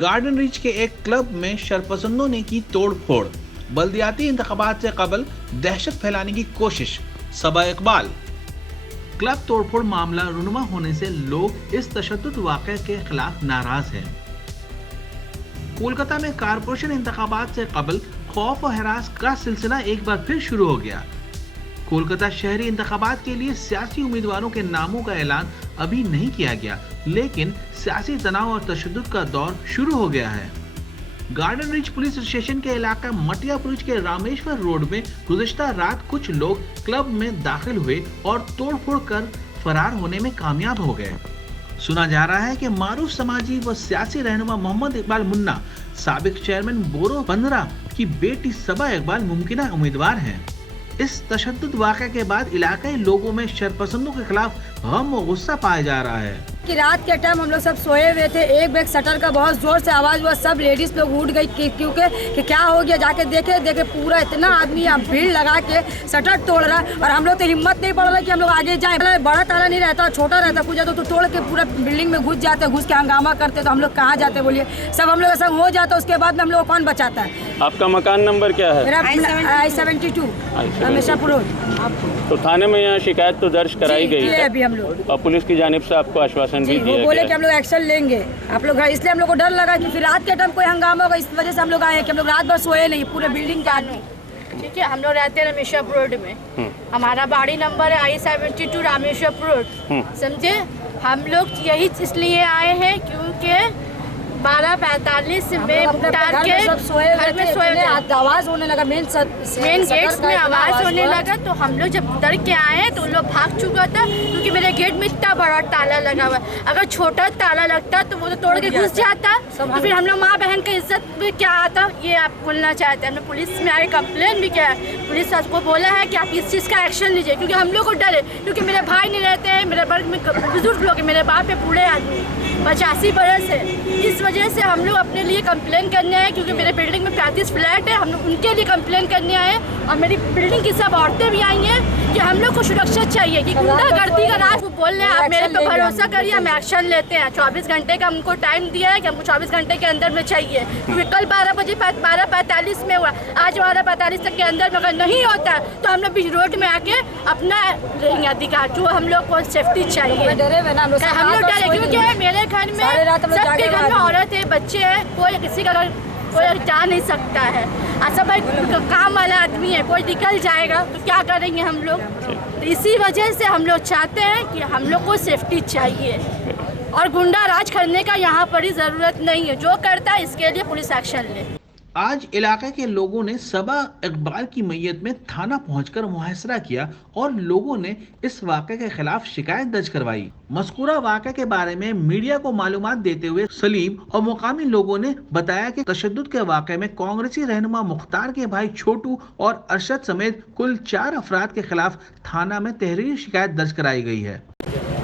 Garden reach के एक club में शरपसंदों ने की तोड़फोड़, बल्दियाती इंतखाबात से कबल दहशत फैलाने की कोशिश। सबा इकबाल। क्लब तोड़फोड़ मामला रुनुमा होने से लोग इस तशद्दुद वाक़े के खिलाफ नाराज हैं। कोलकाता में कारपोरेशन इंतखाबात से कबल खौफ और हरास का सिलसिला एक बार फिर शुरू हो गया। कोलकाता शहरी इंतखाबात के लिए सियासी उम्मीदवारों के नामों का ऐलान अभी नहीं किया गया, लेकिन सियासी तनाव और तशद्दुद का दौर शुरू हो गया है। गार्डन रीच पुलिस स्टेशन के इलाका मटियापुरुष के रामेश्वर रोड में गुज़िश्ता रात कुछ लोग क्लब में दाखिल हुए और तोड़फोड़ कर फरार होने में कामयाब हो गए। सुना जा रहा है कि मारूफ समाजी व सियासी रहनुमा मोहम्मद इकबाल मुन्ना साबिक चेयरमैन बोरो 15 की बेटी सबा इकबाल मुमकिना उम्मीदवार हैं। इस तशद्दुद वाक़े के बाद इलाकाई लोगों में शरपसंदों के खिलाफ गम और गुस्सा पाया जा रहा है कि रात के टाइम हम लोग सब सोए हुए थे, एक बैग शटर का बहुत जोर से आवाज हुआ, सब लेडीज लोग उठ गई क्योंकि क्या हो गया। जाके देखे पूरा इतना आदमी भीड़ लगा के शटर तोड़ रहा, और हम लोग तो हिम्मत नहीं पड़ रहा कि हम लोग आगे जाए। बड़ा ताला नहीं रहता, छोटा रहता, कुछ जाता तो तोड़ के पूरा बिल्डिंग में घुस जाते, घुस के हंगामा करते, तो हम लोग कहाँ जाते बोलिए। सब हम लोग ऐसा हो जाता, उसके बाद में हम लोग कौन बचाता है। आपका मकान नंबर क्या है? मेरा I-72 हमेशापुर रोड। तो थाने में यहाँ शिकायत तो दर्ज कराई गई है अभी हम लोग, और पुलिस की जानिब से आपको आश्वासन भी दिया वो बोले कि हम लोग एक्शन लेंगे आप लोग, इसलिए हम लोग को डर लगा कि फिर रात के टाइम कोई हंगामा होगा, इस वजह से हम लोग आए कि हम लोग रात भर सोए नहीं, पूरे बिल्डिंग के आदमी। ठीक है, हम लोग रहते हैं रामेश्वर रोड में, हमारा बाड़ी नंबर है I-72 रामेश्वर रोड। समझे, हम लोग यही इसलिए आए हैं क्योंकि 12:45 में घर में सोए थे, आवाज होने लगा, मेन गेट्स में आवाज होने लगा, तो हम लोग जब डर के आए तो उन लोग भाग चुका था, क्योंकि मेरे गेट में इतना बड़ा ताला लगा हुआ है। अगर छोटा ताला लगता तो वो तो तोड़ के घुस जाता, तो फिर हम लोग माँ बहन की इज्जत में क्या आता, ये आप बोलना चाहते हैं। हमने पुलिस में आके कंप्लेन भी किया है, पुलिस को बोला है कि आप इस चीज़ का एक्शन लीजिए, क्योंकि हम लोग को डर है, क्योंकि मेरे भाई नहीं रहते हैं, मेरे वर्ग में बुजुर्ग लोग हैं, मेरे बाप है बूढ़े आदमी 85 बरस है। इस वजह से हम लोग अपने लिए कंप्लेन करने आए, क्योंकि मेरे बिल्डिंग में 35 फ्लैट है, हम लोग उनके लिए कंप्लेन करने आए, और मेरी बिल्डिंग की सब औरतें भी आई हैं कि हम लोग को सुरक्षा चाहिए, कि गुंडागर्दी का राज वो बोल रहे हैं, आप मेरे पे भरोसा करिए, हम एक्शन लेते हैं। 24 घंटे का हमको टाइम दिया है कि हमको 24 घंटे के अंदर में चाहिए, क्योंकि कल 12:45 में हुआ, आज 12:45 तक के अंदर में अगर नहीं होता तो हम लोग बीच रोड में आके अपना लेंगे अधिकार, जो हम लोग को सेफ्टी चाहिए। हम लोग डरे, क्योंकि मेरे घर में सबके घर में औरत है, बच्चे हैं, कोई किसी का कोई जा नहीं सकता है। ऐसा भाई काम वाला आदमी है, कोई निकल जाएगा तो क्या करेंगे हम लोग। तो इसी वजह से हम लोग चाहते हैं कि हम लोग को सेफ्टी चाहिए, और गुंडा राज करने का यहाँ पर ही ज़रूरत नहीं है, जो करता है इसके लिए पुलिस एक्शन ले। आज इलाके के लोगों ने सबा इकबाल की मैयत में थाना पहुंचकर मुहासरा किया और लोगों ने इस वाक़े के खिलाफ शिकायत दर्ज करवाई। मज़कूरा वाक़े के बारे में मीडिया को मालूमात देते हुए सलीम और मुकामी लोगों ने बताया कि तशद्दुद के वाक़े में कांग्रेसी रहनुमा मुख्तार के भाई छोटू और अरशद समेत कुल 4 अफराद के खिलाफ थाना में तहरीरी शिकायत दर्ज कराई गई है।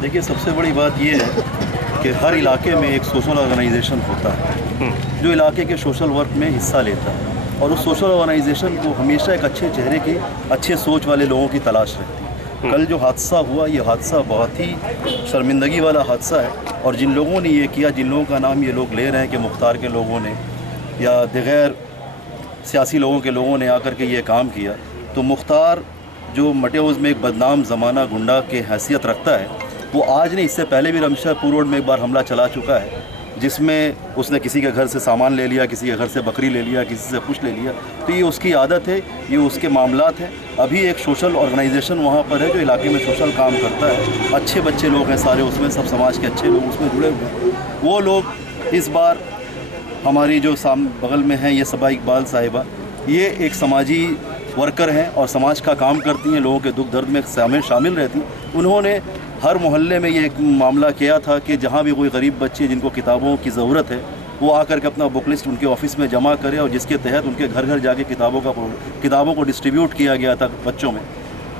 देखिए, सबसे बड़ी बात यह है कि हर इलाके में एक सोशल ऑर्गेनाइजेशन होता है जो इलाके के सोशल वर्क में हिस्सा लेता है, और उस सोशल ऑर्गेनाइजेशन को हमेशा एक अच्छे चेहरे के, अच्छे सोच वाले लोगों की तलाश रहती है। कल जो हादसा हुआ, ये हादसा बहुत ही शर्मिंदगी वाला हादसा है, और जिन लोगों ने ये किया, जिन लोगों का नाम ये लोग ले रहे हैं कि मुख्तार के लोगों ने या दिगैर सियासी लोगों ने आकर के ये काम किया, तो मुख्तार जो मटियाउज़ में एक बदनाम ज़माना गुंडा के हैसियत रखता है, वो आज नहीं, इससे पहले भी रामेश्वर रोड में एक बार हमला चला चुका है, जिसमें उसने किसी के घर से सामान ले लिया, किसी के घर से बकरी ले लिया, किसी से कुछ ले लिया। तो ये उसकी आदत है, ये उसके मामलात हैं। अभी एक सोशल ऑर्गेनाइजेशन वहाँ पर है जो इलाके में सोशल काम करता है, अच्छे बच्चे लोग हैं सारे उसमें, सब समाज के अच्छे लोग उसमें जुड़े हुए हैं। वो लोग इस बार हमारी जो बगल में है ये सबा इकबाल साहिबा, ये एक समाजी वर्कर हैं और समाज का काम करती हैं, लोगों के दुख दर्द में शामिल रहती हैं। उन्होंने हर मोहल्ले में ये एक मामला किया था कि जहाँ भी कोई गरीब बच्चे जिनको किताबों की ज़रूरत है, वो आकर के अपना बुक लिस्ट उनके ऑफिस में जमा करे, और जिसके तहत उनके घर घर जाके किताबों को डिस्ट्रीब्यूट किया गया था बच्चों में।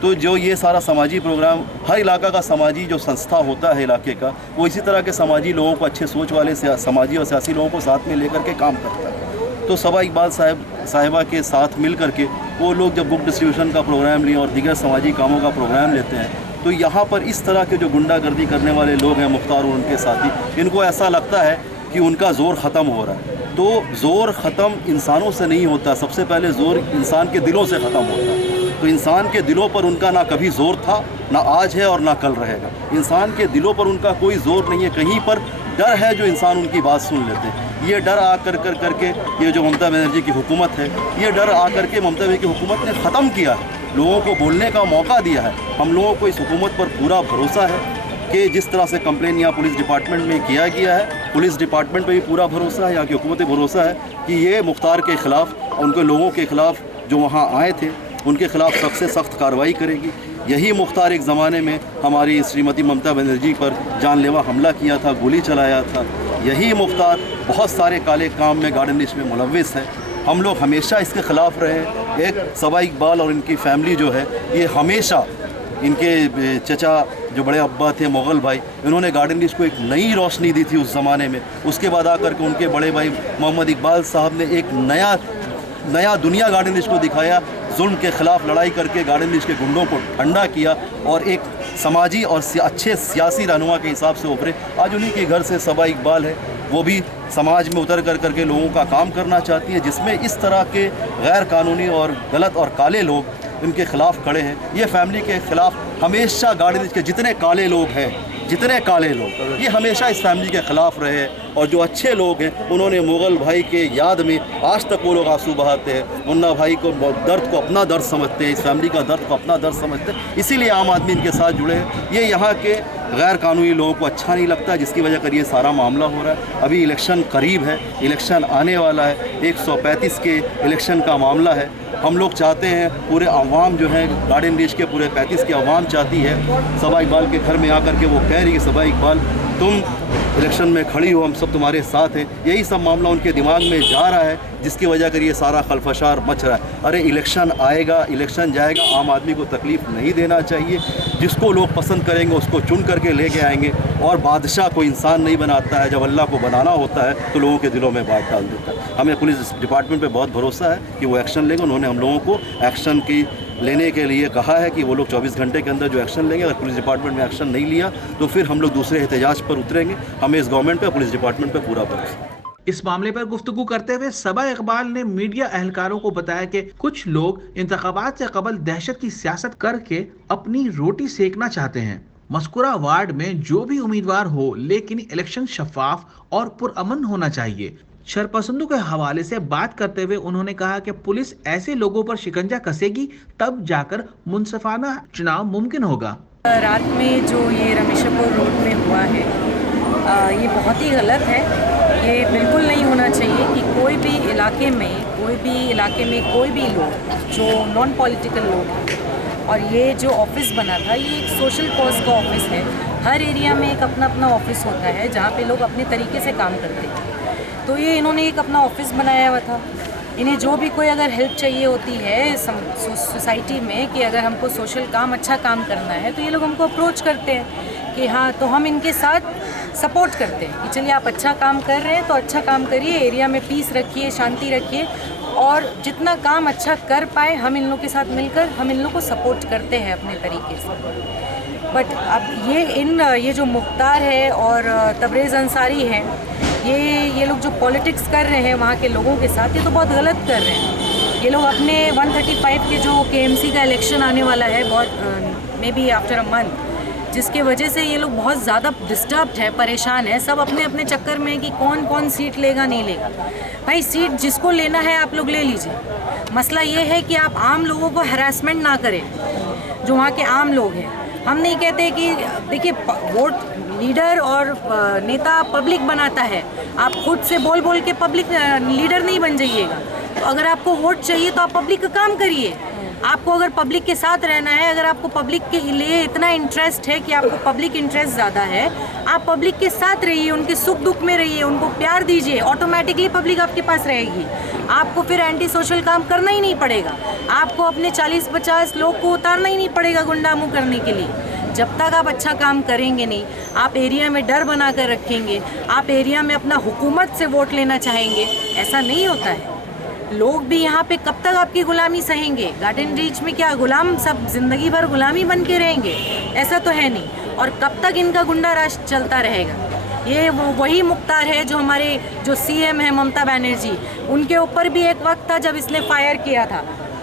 तो जो ये सारा समाजी प्रोग्राम, हर इलाका का समाजी जो संस्था होता है इलाके का, वो इसी तरह के समाजी लोगों को, अच्छे सोच वाले समाजी और सियासी लोगों को साथ में लेकर के काम करता है। तो सबा इकबाल साहिबा के साथ मिल करके वो लोग जब बुक डिस्ट्रीब्यूशन का प्रोग्राम लिए और दीगर समाजी कामों का प्रोग्राम लेते हैं, तो यहाँ पर इस तरह के जो गुंडागर्दी करने वाले लोग हैं, मुख्तार और उनके साथी, इनको ऐसा लगता है कि उनका ज़ोर ख़त्म हो रहा है। तो ज़ोर ख़त्म इंसानों से नहीं होता, सबसे पहले ज़ोर इंसान के दिलों से ख़त्म होता है। तो इंसान के दिलों पर उनका ना कभी ज़ोर था, ना आज है और ना कल रहेगा। इंसान के दिलों पर उनका कोई ज़ोर नहीं है, कहीं पर डर है जो इंसान उनकी बात सुन लेते हैं। ये डर आ करके ये जो ममता बनर्जी की हुकूमत है, ये डर आ करके ममता बनर्जी की हुकूमत ने ख़त्म किया है, लोगों को बोलने का मौका दिया है। हम लोगों को इस हुकूमत पर पूरा भरोसा है कि जिस तरह से कंप्लेन यहाँ पुलिस डिपार्टमेंट में किया गया है, पुलिस डिपार्टमेंट पर भी पूरा भरोसा है, यहाँ की हुकूमत पर भरोसा है कि ये मुख्तार के ख़िलाफ़, उनके लोगों के ख़िलाफ़ जो वहाँ आए थे उनके ख़िलाफ़ सख्त से सख्त कार्रवाई करेगी। यही मुख्तार एक ज़माने में हमारी श्रीमती ममता बनर्जी पर जानलेवा हमला किया था, गोली चलाया था। यही मुख्तार बहुत सारे काले काम में गार्डन लिस्ट में मुलव्विस है। हम लोग हमेशा इसके ख़िलाफ़ रहे। एक सबा इकबाल और इनकी फैमिली जो है, ये हमेशा, इनके चचा जो बड़े अब्बा थे मुग़ल भाई, इन्होंने गार्डन लिस्ट को एक नई रोशनी दी थी उस ज़माने में। उसके बाद आकर के उनके बड़े भाई मोहम्मद इकबाल साहब ने एक नया दुनिया गार्डन लिस्ट को दिखाया, जुल्म के ख़िलाफ़ लड़ाई करके गार्डन लिस्ट के गुंडों को ठंडा किया और एक समाजी और अच्छे सियासी रहनुमा के हिसाब से उभरे। आज उन्हीं के घर से सबा इकबाल है, वो भी समाज में उतर करके लोगों का काम करना चाहती है, जिसमें इस तरह के गैर कानूनी और गलत और काले लोग इनके ख़िलाफ़ खड़े हैं। ये फैमिली के ख़िलाफ़ हमेशा गार्डन लिस्ट के जितने काले लोग हैं, जितने काले लोग, ये हमेशा इस फैमिली के ख़िलाफ़ रहे। और जो अच्छे लोग हैं उन्होंने मुग़ल भाई के याद में आज तक वो लोग आंसू बहाते हैं। मुन्ना भाई को दर्द को अपना दर्द समझते हैं, इस फैमिली का दर्द को अपना दर्द समझते हैं, इसीलिए आम आदमी इनके साथ जुड़े हैं। ये यहाँ के गैर कानूनी लोगों को अच्छा नहीं लगता, जिसकी वजह कर ये सारा मामला हो रहा है। अभी इलेक्शन करीब है, इलेक्शन आने वाला है, 135 के इलेक्शन का मामला है। हम लोग चाहते हैं, पूरे अवाम जो है गार्डन लिस्ट के पूरे 35 की अवाम चाहती है। सबा इकबाल के घर में आकर के वो कह रही है, सबा इकबाल तुम इलेक्शन में खड़ी हो, हम सब तुम्हारे साथ हैं। यही सब मामला उनके दिमाग में जा रहा है, जिसकी वजह कर ये सारा खलफशार मच रहा है। अरे इलेक्शन आएगा, इलेक्शन जाएगा, आम आदमी को तकलीफ़ नहीं देना चाहिए। जिसको लोग पसंद करेंगे उसको चुन करके लेके आएंगे। और बादशाह को इंसान नहीं बनाता है, जब अल्लाह को बनाना होता है तो लोगों के दिलों में बात डाल देता है। हमें पुलिस डिपार्टमेंट पर बहुत भरोसा है कि वो एक्शन लेगा। उन्होंने हम लोगों को एक्शन की लेने के लिए कहा है कि वो लोग 24 घंटे के अंदर जो एक्शन लेंगे। अगर पुलिस डिपार्टमेंट में एक्शन नहीं लिया तो फिर हम लोग दूसरे एहतजाज पर उतरेंगे। हमें इस गवर्नमेंट पर, पुलिस डिपार्टमेंट पर पूरा भरोसा। इस मामले पर गुफ्तगू करते हुए सबा इकबाल ने मीडिया एहलकारों को बताया कि कुछ लोग इंतखाबात से कबल दहशत की सियासत करके अपनी रोटी सेकना चाहते हैं। मस्कुरा वार्ड में जो भी उम्मीदवार हो, लेकिन इलेक्शन शफाफ और पुरअमन होना चाहिए। शरपसंदों के हवाले से बात करते हुए उन्होंने कहा कि पुलिस ऐसे लोगों पर शिकंजा कसेगी, तब जाकर मुनसिफाना चुनाव मुमकिन होगा। रात में जो ये रमेशपुर रोड में हुआ है, ये बहुत ही गलत है। ये बिल्कुल नहीं होना चाहिए कि कोई भी इलाके में कोई भी लोग जो नॉन पॉलिटिकल लोग हैं, और ये जो ऑफिस बना था ये एक सोशल कॉज का ऑफिस है। हर एरिया में एक अपना अपना ऑफिस होता है जहाँ पे लोग अपने तरीके से काम करते हैं। तो ये इन्होंने एक अपना ऑफिस बनाया हुआ था। इन्हें जो भी कोई अगर हेल्प चाहिए होती है सोसाइटी में, कि अगर हमको सोशल काम, अच्छा काम करना है, तो ये लोग हमको अप्रोच करते हैं कि हाँ, तो हम इनके साथ सपोर्ट करते हैं कि चलिए आप अच्छा काम कर रहे हैं तो अच्छा काम करिए, एरिया में पीस रखिए, शांति रखिए, और जितना काम अच्छा कर पाए हम इन लोग के साथ मिलकर हम इन लोग को सपोर्ट करते हैं अपने तरीके से। बट अब ये जो मुख्तार है और तबरेज़ अंसारी है, ये लोग जो पॉलिटिक्स कर रहे हैं वहाँ के लोगों के साथ, ये तो बहुत गलत कर रहे हैं। ये लोग अपने 135 के जो KMC का इलेक्शन आने वाला है, बहुत may be after a month, जिसके वजह से ये लोग बहुत ज़्यादा डिस्टर्ब्ड है, परेशान है। सब अपने अपने चक्कर में कि कौन कौन सीट लेगा नहीं लेगा। भाई सीट जिसको लेना है आप लोग ले लीजिए। मसला ये है कि आप आम लोगों को हैरेसमेंट ना करें, जो वहाँ के आम लोग हैं। हम नहीं कहते कि देखिए, वोट लीडर और नेता पब्लिक बनाता है। आप खुद से बोल बोल के पब्लिक लीडर नहीं बन जाइएगा। तो अगर आपको वोट चाहिए तो आप पब्लिक का काम करिए। आपको अगर पब्लिक के साथ रहना है, अगर आपको पब्लिक के लिए इतना इंटरेस्ट है कि आपको पब्लिक इंटरेस्ट ज़्यादा है, आप पब्लिक के साथ रहिए, उनके सुख दुख में रहिए, उनको प्यार दीजिए, ऑटोमेटिकली पब्लिक आपके पास रहेगी। आपको फिर एंटी सोशल काम करना ही नहीं पड़ेगा। आपको अपने 40-50 लोग को उतारना ही नहीं पड़ेगा गुंडामू करने के लिए। जब तक आप अच्छा काम करेंगे नहीं, आप एरिया में डर बना कर रखेंगे, आप एरिया में अपना हुकूमत से वोट लेना चाहेंगे, ऐसा नहीं होता है। लोग भी यहाँ पे कब तक आपकी गुलामी सहेंगे? गार्डन रीच में क्या गुलाम सब जिंदगी भर गुलामी बन के रहेंगे? ऐसा तो है नहीं। और कब तक इनका गुंडा राज चलता रहेगा? ये वही मुख्तार है जो हमारे जो सीएम है ममता बनर्जी, उनके ऊपर भी एक वक्त था जब इसने फायर किया था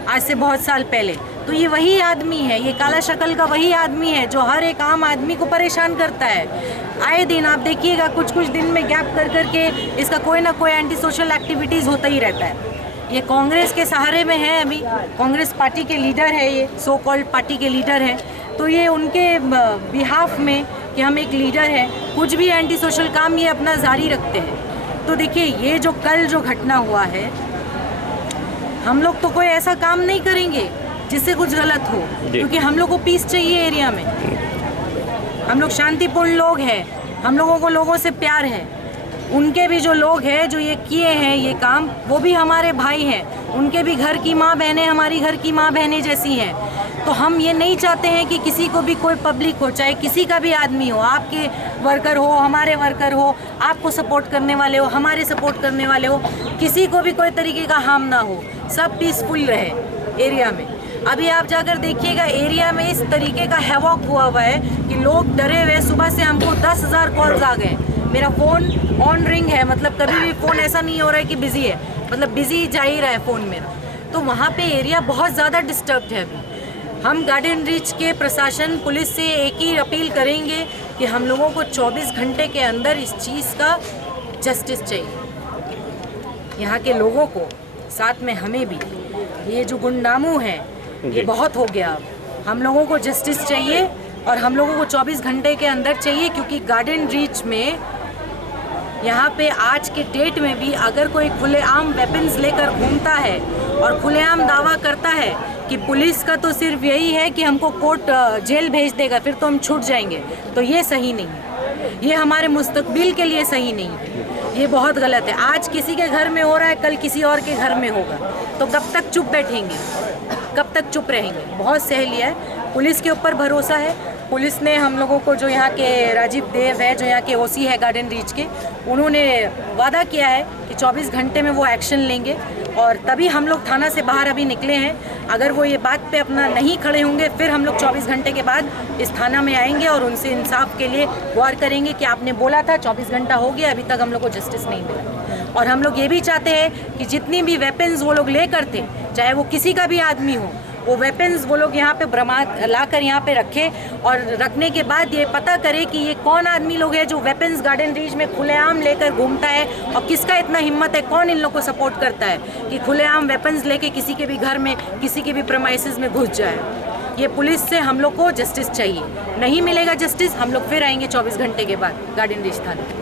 आज से बहुत साल पहले। तो ये वही आदमी है, ये काला शक्ल का वही आदमी है जो हर एक आम आदमी को परेशान करता है। आए दिन आप देखिएगा कुछ कुछ दिन में गैप कर करके इसका कोई ना कोई एंटी सोशल एक्टिविटीज़ होता ही रहता है। ये कांग्रेस के सहारे में है, अभी कांग्रेस पार्टी के लीडर है, ये सो कॉल्ड पार्टी के लीडर है। तो ये उनके बिहाफ में कि हम एक लीडर है, कुछ भी एंटी सोशल काम ये अपना जारी रखते हैं। तो देखिए ये जो कल जो घटना हुआ है, हम लोग तो कोई ऐसा काम नहीं करेंगे जिससे कुछ गलत हो, क्योंकि हम लोग को पीस चाहिए एरिया में। हम लोग शांतिपूर्ण लोग हैं, हम लोगों को लोगों से प्यार है। उनके भी जो लोग हैं जो ये किए हैं ये काम, वो भी हमारे भाई हैं, उनके भी घर की माँ बहनें हमारी घर की माँ बहनें जैसी हैं। तो हम ये नहीं चाहते हैं कि किसी को भी कोई पब्लिक हो, चाहे किसी का भी आदमी हो, आपके वर्कर हो, हमारे वर्कर हो, आपको सपोर्ट करने वाले हो, हमारे सपोर्ट करने वाले हो, किसी को भी कोई तरीके का हार्म ना हो, सब पीसफुल रहे एरिया में। अभी आप जाकर देखिएगा एरिया में इस तरीके का हैवॉक हुआ है कि लोग डरे हुए। सुबह से हमको 10,000 कॉल्स आ गए। मेरा फ़ोन ऑन रिंग है, मतलब कभी भी फ़ोन ऐसा नहीं हो रहा है कि बिज़ी है, मतलब बिज़ी जा ही रहा है फ़ोन मेरा। तो वहाँ पे एरिया बहुत ज़्यादा डिस्टर्ब्ड है अभी। हम गार्डन रीच के प्रशासन पुलिस से एक ही अपील करेंगे कि हम लोगों को 24 घंटे के अंदर इस चीज़ का जस्टिस चाहिए। यहाँ के लोगों को, साथ में हमें भी। ये जो गुंडामू है ये बहुत हो गया। हम लोगों को जस्टिस चाहिए और हम लोगों को 24 घंटे के अंदर चाहिए, क्योंकि गार्डन रीच में यहाँ पे आज के डेट में भी अगर कोई खुलेआम वेपन्स लेकर घूमता है और खुलेआम दावा करता है कि पुलिस का तो सिर्फ यही है कि हमको कोर्ट जेल भेज देगा फिर तो हम छूट जाएंगे, तो ये सही नहीं है। ये हमारे मुस्तकबिल के लिए सही नहीं है, ये बहुत गलत है। आज किसी के घर में हो रहा है, कल किसी और के घर में होगा, तो कब तक चुप बैठेंगे, कब तक चुप रहेंगे? बहुत सही है। पुलिस के ऊपर भरोसा है। पुलिस ने हम लोगों को, जो यहाँ के राजीव देव है, जो यहाँ के ओसी है गार्डन रीच के, उन्होंने वादा किया है कि 24 घंटे में वो एक्शन लेंगे, और तभी हम लोग थाना से बाहर अभी निकले हैं। अगर वो ये बात पे अपना नहीं खड़े होंगे फिर हम लोग 24 घंटे के बाद इस थाना में आएंगे और उनसे इंसाफ के लिए गुहार करेंगे कि आपने बोला था 24 घंटा हो गया, अभी तक हम लोग को जस्टिस नहीं मिला। और हम लोग ये भी चाहते हैं कि जितनी भी वेपन्स वो लोग लेकर थे, चाहे वो किसी का भी आदमी हो, वो वेपन्स वो लोग यहाँ पे बरामद ला कर यहाँ पे रखें, और रखने के बाद ये पता करें कि ये कौन आदमी लोग है जो वेपन्स गार्डन रीच में खुलेआम लेकर घूमता है, और किसका इतना हिम्मत है, कौन इन लोग को सपोर्ट करता है कि खुलेआम वेपन्स लेके किसी के भी घर में, किसी के भी प्रेमाइसेस में घुस जाए। ये पुलिस से हम लोग को जस्टिस चाहिए। नहीं मिलेगा जस्टिस, हम लोग फिर आएंगे 24 घंटे के बाद गार्डन रीच थाने।